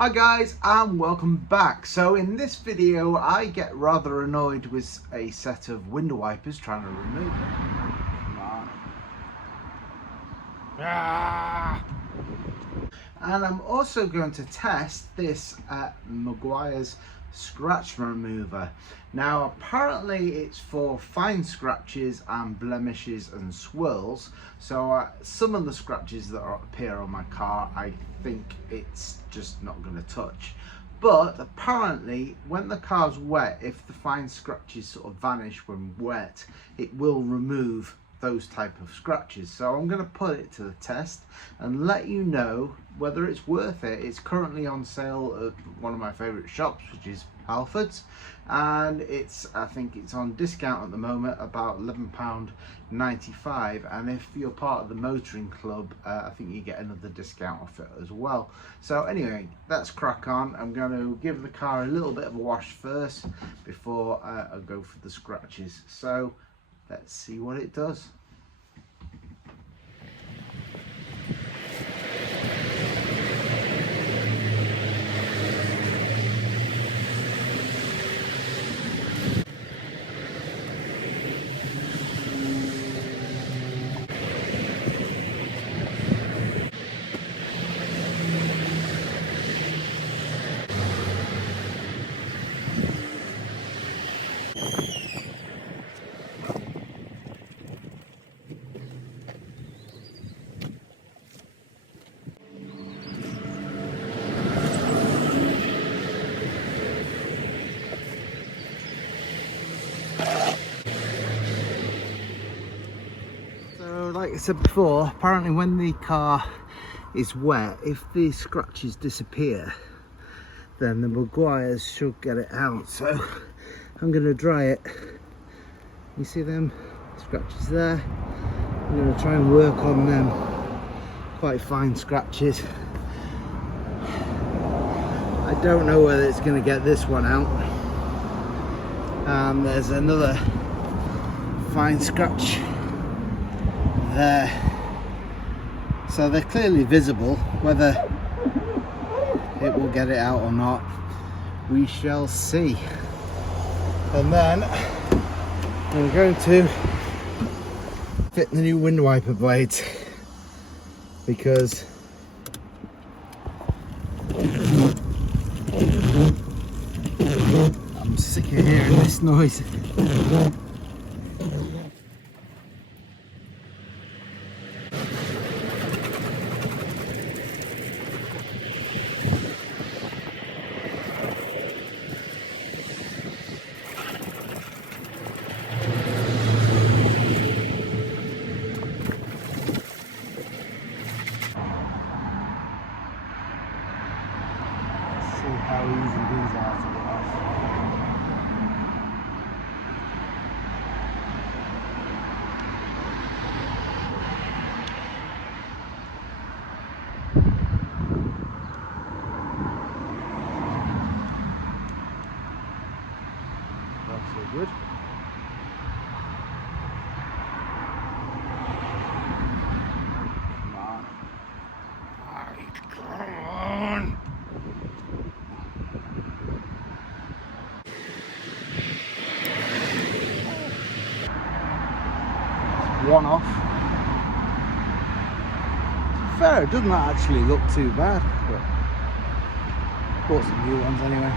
Hi guys and welcome back. So in this video I get rather annoyed with a set of window wipers trying to remove them. And I'm also going to test this Meguiar's scratch remover. Now apparently it's for fine scratches and blemishes and swirls, so some of the scratches that appear on my car I think it's just not going to touch, but apparently when the car's wet, if the fine scratches sort of vanish when wet, it will remove those type of scratches. So I'm going to put it to the test and let you know whether it's worth it. It's currently on sale at one of my favorite shops, which is Halfords, and I think it's on discount at the moment, about £11.95, and if you're part of the motoring club, I think you get another discount off it as well. So anyway, let's crack on. I'm going to give the car a little bit of a wash first before I go for the scratches. So let's see what it does. Like I said before, apparently when the car is wet, if the scratches disappear, then the Meguiars should get it out. So I'm going to dry it. You see them scratches there? I'm going to try and work on them quite fine scratches. I don't know whether it's going to get this one out. There's another fine scratch there, so they're clearly visible. Whether it will get it out or not, we shall see. And then I'm going to fit the new window wiper blades, because I'm sick of hearing this noise. How easy these are to get off. That's so good. Come on. Come on. One off. Fair, it doesn't actually look too bad, but bought some new ones anyway.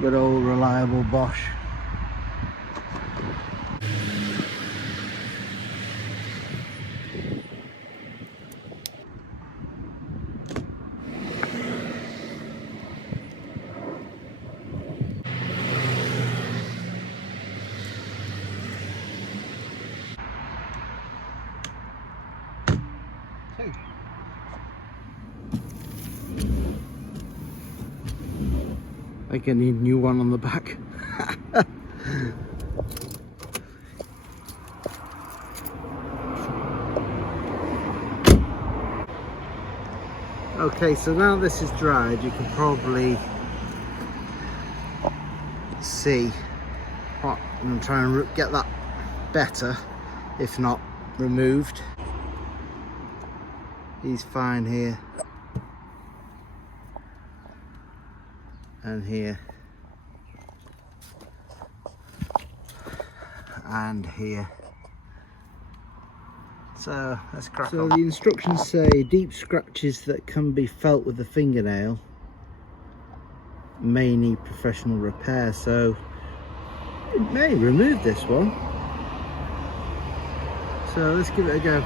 Good old reliable Bosch. I think I need a new one on the back. Okay, so now this is dried, you can probably see what I'm trying to get that better, if not removed. He's fine here. and here and here. So let's crack on. So the instructions say deep scratches that can be felt with the fingernail may need professional repair, so it may remove this one. So let's give it a go.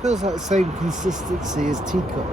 Feels like the same consistency as teacup.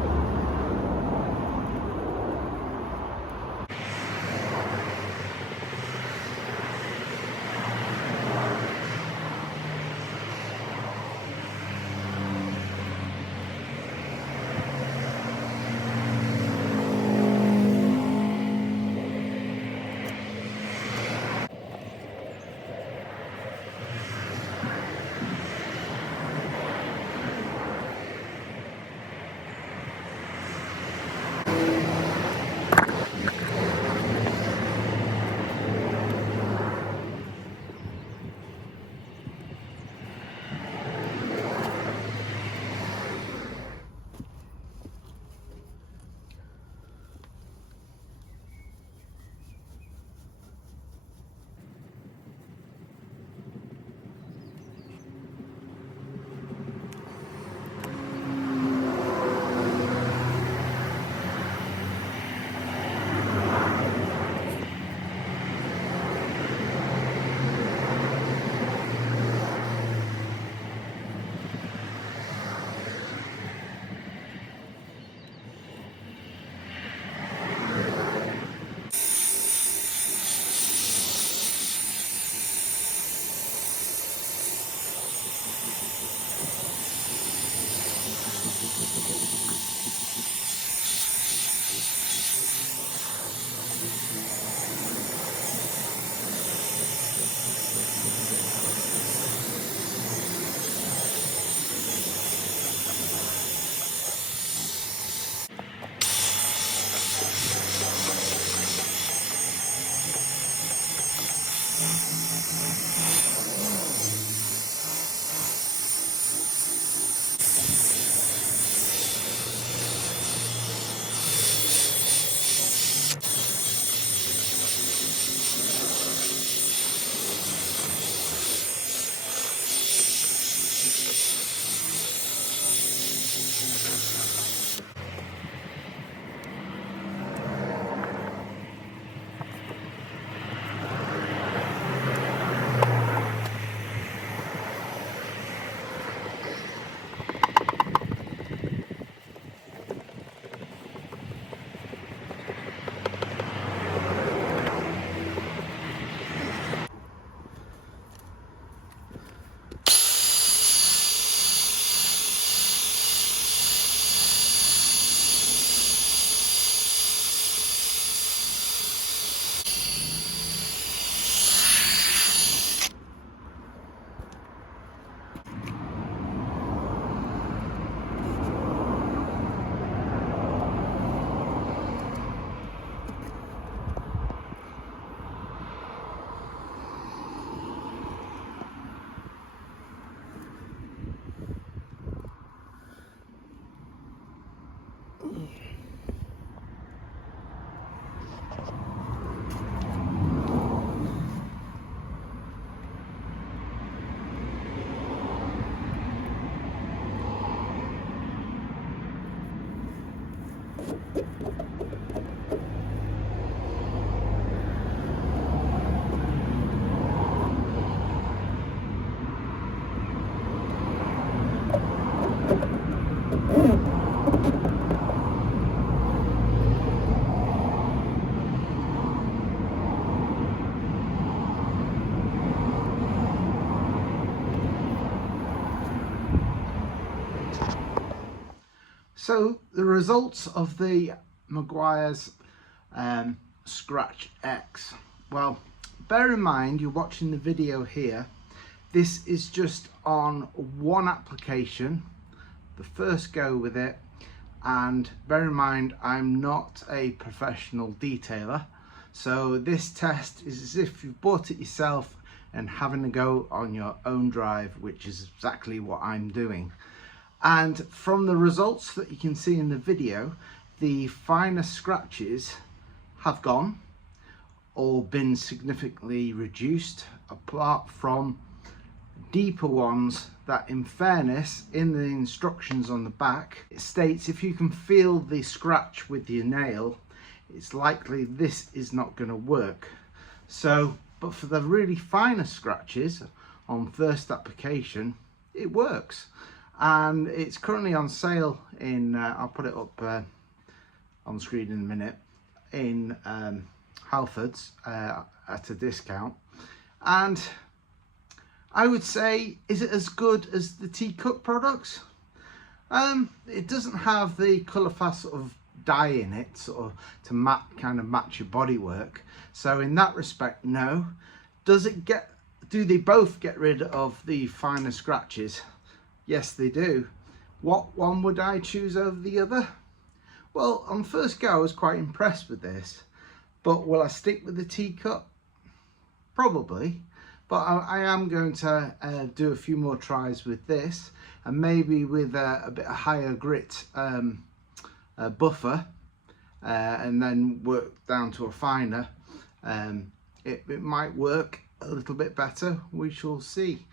So the results of the Meguiar's ScratchX. Well, bear in mind you're watching the video here. This is just on one application, the first go with it, And bear in mind, I'm not a professional detailer, so this test is as if you've bought it yourself and having a go on your own drive, which is exactly what I'm doing. And from the results that you can see in the video, the finer scratches have gone or been significantly reduced, apart from deeper ones that, in fairness, in the instructions on the back, it states if you can feel the scratch with your nail, it's likely this is not going to work. So, but for the really finer scratches on first application, it works. And it's currently on sale in, I'll put it up on screen in a minute, in Halfords at a discount. And I would say, is it as good as the T-Cut products? It doesn't have the colour fast sort of dye in it, sort of to match your bodywork. So in that respect, no. Do they both get rid of the finer scratches? Yes, they do. What one would I choose over the other? Well, on first go, I was quite impressed with this, but will I stick with the T-Cut? Probably. But I am going to do a few more tries with this, and maybe with a bit of higher grit buffer, and then work down to a finer. It might work a little bit better. We shall see.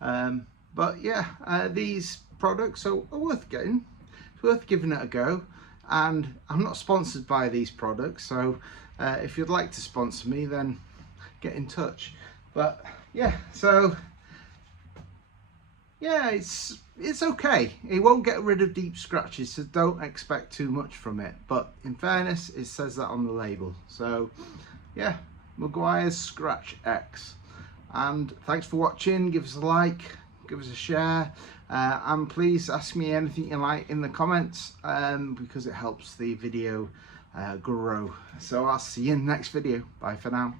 But yeah, these products are worth getting. It's worth giving it a go. And I'm not sponsored by these products, so if you'd like to sponsor me, then get in touch. But yeah, so yeah, it's okay. It won't get rid of deep scratches, so don't expect too much from it. But in fairness, it says that on the label. So yeah, Meguiar's ScratchX. And thanks for watching. Give us a like, give us a share, and please ask me anything you like in the comments, because it helps the video grow. So I'll see you in the next video. Bye for now.